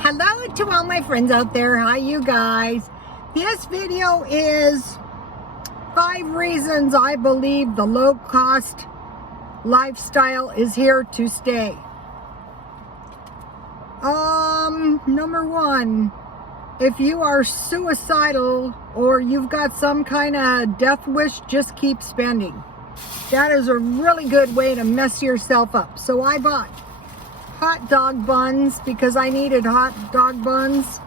Hello to all my friends out there. Hi, you guys. This video is 5 reasons I believe the low-cost lifestyle is here to stay. Number 1, if you are suicidal or you've got some kind of death wish, just keep spending. That is a really good way to mess yourself up. So I bought hot dog buns because I needed hot dog buns.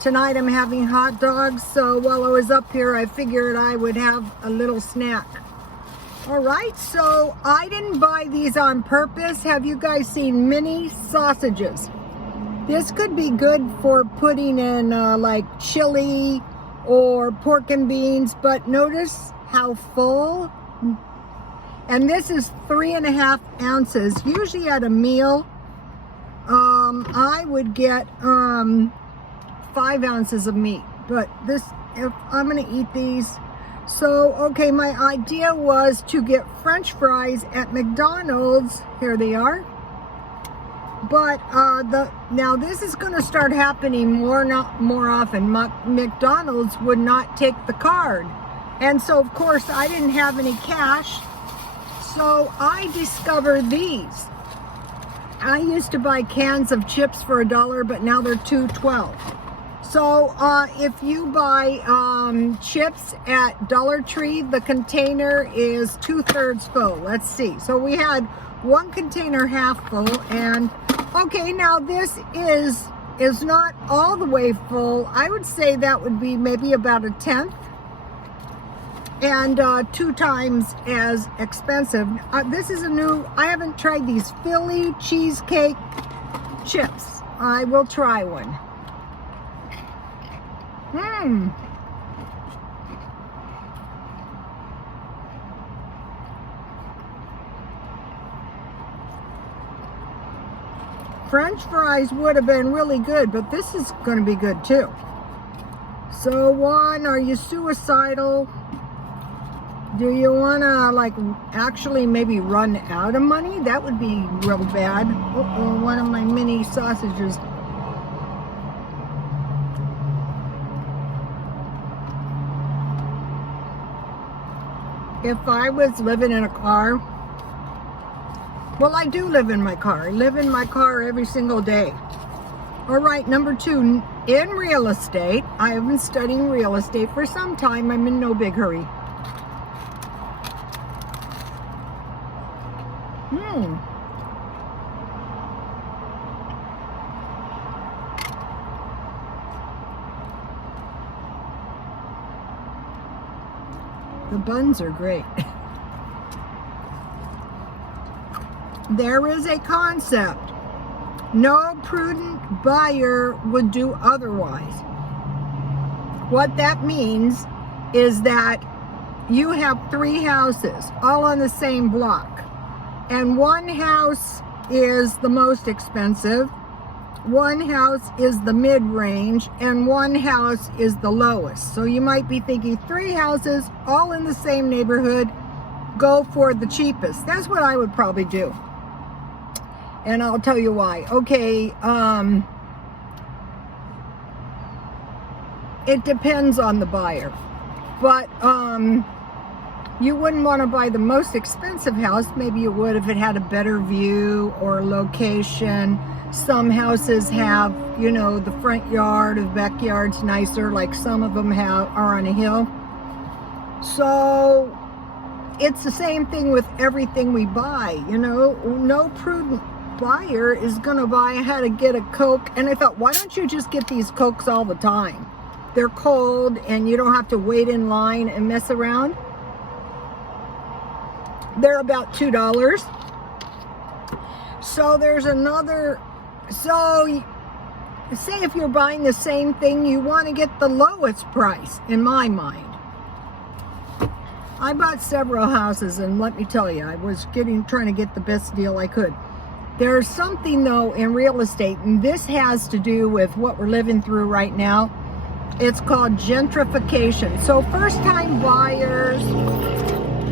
Tonight I'm having hot dogs, so while I was up here I figured I would have a little snack. Alright, so I didn't buy these on purpose. Have you guys seen mini sausages? This could be good for putting in like chili or pork and beans, but notice how full. And this is 3.5 ounces. Usually at a meal, I would get 5 ounces of meat, but this, if I'm gonna eat these. So, okay, my idea was to get French fries at McDonald's. Here they are. But now this is going to start happening more often. McDonald's would not take the card, and so of course I didn't have any cash. So I discovered these. I used to buy cans of chips for $1, but now they're $2.12. So if you buy chips at Dollar Tree, the container is 2/3 full. Let's see. So we had one container half full, and okay, now this is not all the way full. I would say that would be maybe about 1/10, and 2 times as expensive. This is a new, I haven't tried these Philly cheesecake chips. I will try one. French fries would have been really good, but this is going to be good too. So 1, are you suicidal? Do you want to like actually maybe run out of money? That would be real bad. Uh-oh, one of my mini sausages. If I was living in a car, well, I do live in my car. I live in my car every single day. All right, number 2, in real estate, I have been studying real estate for some time. I'm in no big hurry. The buns are great. There is a concept. No prudent buyer would do otherwise. What that means is that you have 3 houses all on the same block, and one house is the most expensive, one house is the mid-range, and one house is the lowest. So you might be thinking 3 houses all in the same neighborhood, go for the cheapest. That's what I would probably do. And I'll tell you why. Okay, it depends on the buyer. But you wouldn't want to buy the most expensive house. Maybe you would if it had a better view or location. Some houses have, you know, the front yard or the backyard's nicer, like some of them are on a hill. So it's the same thing with everything we buy, you know. No prudent buyer is gonna buy. I had to get a Coke, and I thought, why don't you just get these Cokes all the time? They're cold and you don't have to wait in line and mess around. They're about $2. So there's another, so say if you're buying the same thing, you want to get the lowest price, in my mind. I bought several houses, and let me tell you, I was trying to get the best deal I could. There's something though in real estate, and this has to do with what we're living through right now. It's called gentrification. So first time buyers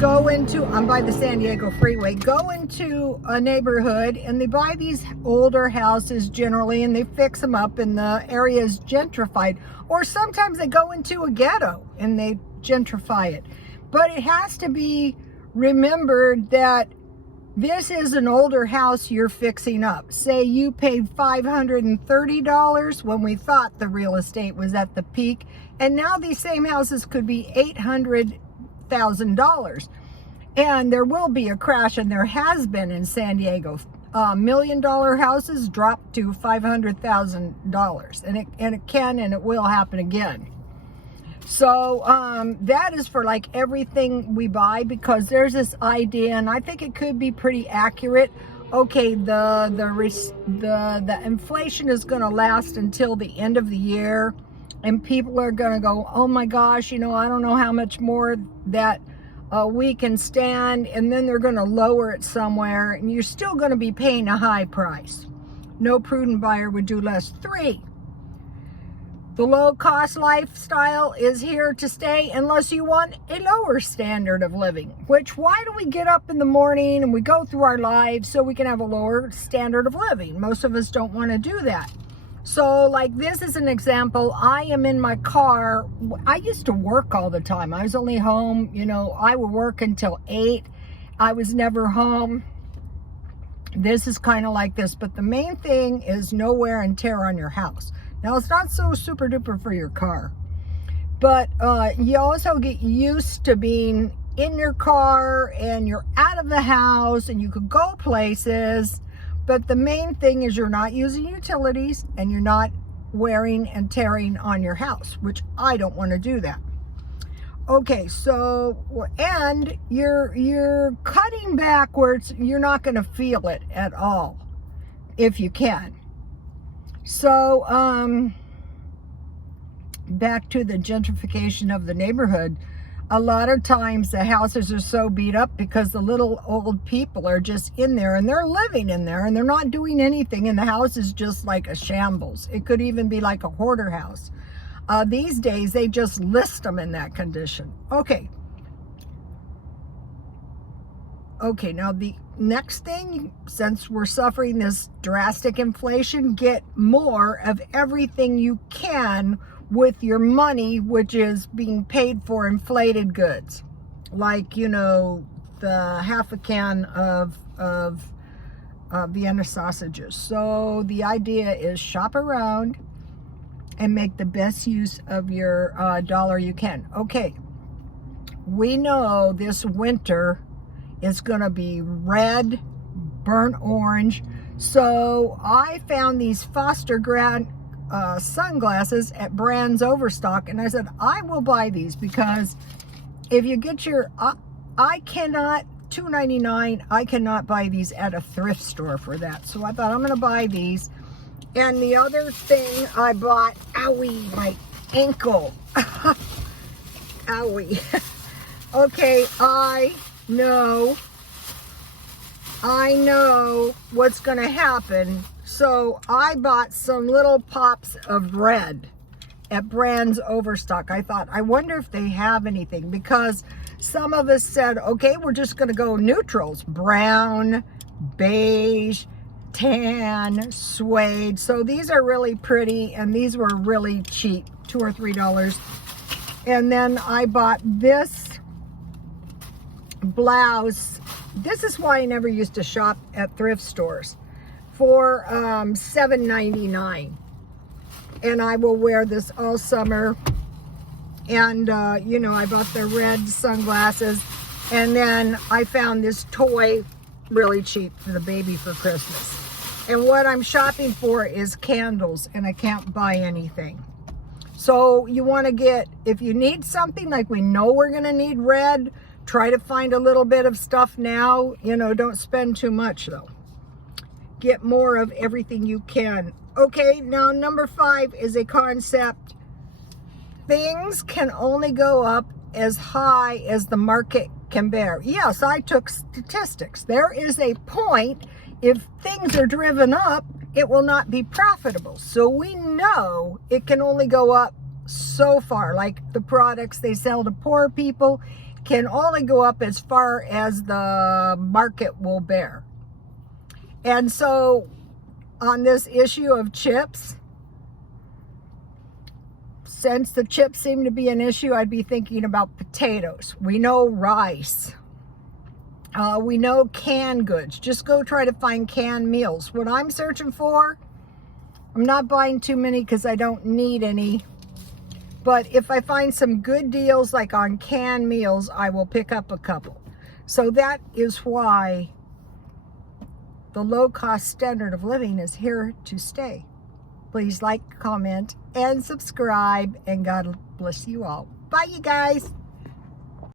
go into, I'm by the San Diego freeway, go into a neighborhood and they buy these older houses generally and they fix them up and the area is gentrified. Or sometimes they go into a ghetto and they gentrify it. But it has to be remembered that this is an older house you're fixing up. Say you paid $530 when we thought the real estate was at the peak, and now these same houses could be $800,000. And there will be a crash, and there has been in San Diego. $1 million houses dropped to $500,000, and it can and it will happen again. So that is for like everything we buy, because there's this idea, and I think it could be pretty accurate. Okay, the inflation is going to last until the end of the year, and people are going to go, oh my gosh, you know, I don't know how much more that we can stand, and then they're going to lower it somewhere, and you're still going to be paying a high price. No prudent buyer would do less. 3. The low-cost lifestyle is here to stay unless you want a lower standard of living. Which, why do we get up in the morning and we go through our lives so we can have a lower standard of living? Most of us don't want to do that. So, like, this is an example. I am in my car. I used to work all the time. I was only home, you know, I would work until 8. I was never home. This is kind of like this. But the main thing is no wear and tear on your house. Now, it's not so super duper for your car, but you also get used to being in your car and you're out of the house and you could go places. But the main thing is you're not using utilities and you're not wearing and tearing on your house, which I don't want to do that. Okay, so, and you're cutting backwards. You're not going to feel it at all if you can. So, back to the gentrification of the neighborhood. A lot of times the houses are so beat up because the little old people are just in there and they're living in there and they're not doing anything, and the house is just like a shambles. It could even be like a hoarder house. These days they just list them in that condition. Okay, now the next thing, since we're suffering this drastic inflation, get more of everything you can with your money, which is being paid for inflated goods. Like, you know, the half a can of Vienna sausages. So the idea is shop around and make the best use of your dollar you can. Okay, we know this winter it's going to be red, burnt orange. So I found these Foster Grant sunglasses at Brands Overstock, and I said, I will buy these, because if you get your, I cannot, $2.99, I cannot buy these at a thrift store for that. So I thought I'm going to buy these. And the other thing I bought, owie, my ankle. Owie. Okay, I know what's going to happen. So I bought some little pops of red at Brands Overstock. I thought, I wonder if they have anything, because some of us said, okay, we're just going to go neutrals, brown, beige, tan, suede. So these are really pretty, and these were really cheap, $2 or $3. And then I bought this blouse. This is why I never used to shop at thrift stores, for $7.99, and I will wear this all summer. And you know, I bought the red sunglasses, and then I found this toy really cheap for the baby for Christmas. And what I'm shopping for is candles, and I can't buy anything. So you want to get, if you need something, like we know we're going to need red, try to find a little bit of stuff now. You know, don't spend too much though. Get more of everything you can. Okay, now number 5 is a concept. Things can only go up as high as the market can bear. Yes, I took statistics. There is a point, if things are driven up, it will not be profitable. So we know it can only go up so far. Like the products they sell to poor people, can only go up as far as the market will bear. And so on this issue of chips, since the chips seem to be an issue, I'd be thinking about potatoes. We know rice. We know canned goods. Just go try to find canned meals. What I'm searching for, I'm not buying too many because I don't need any. But if I find some good deals like on canned meals, I will pick up a couple. So that is why the low-cost standard of living is here to stay. Please like, comment, and subscribe, and God bless you all. Bye, you guys.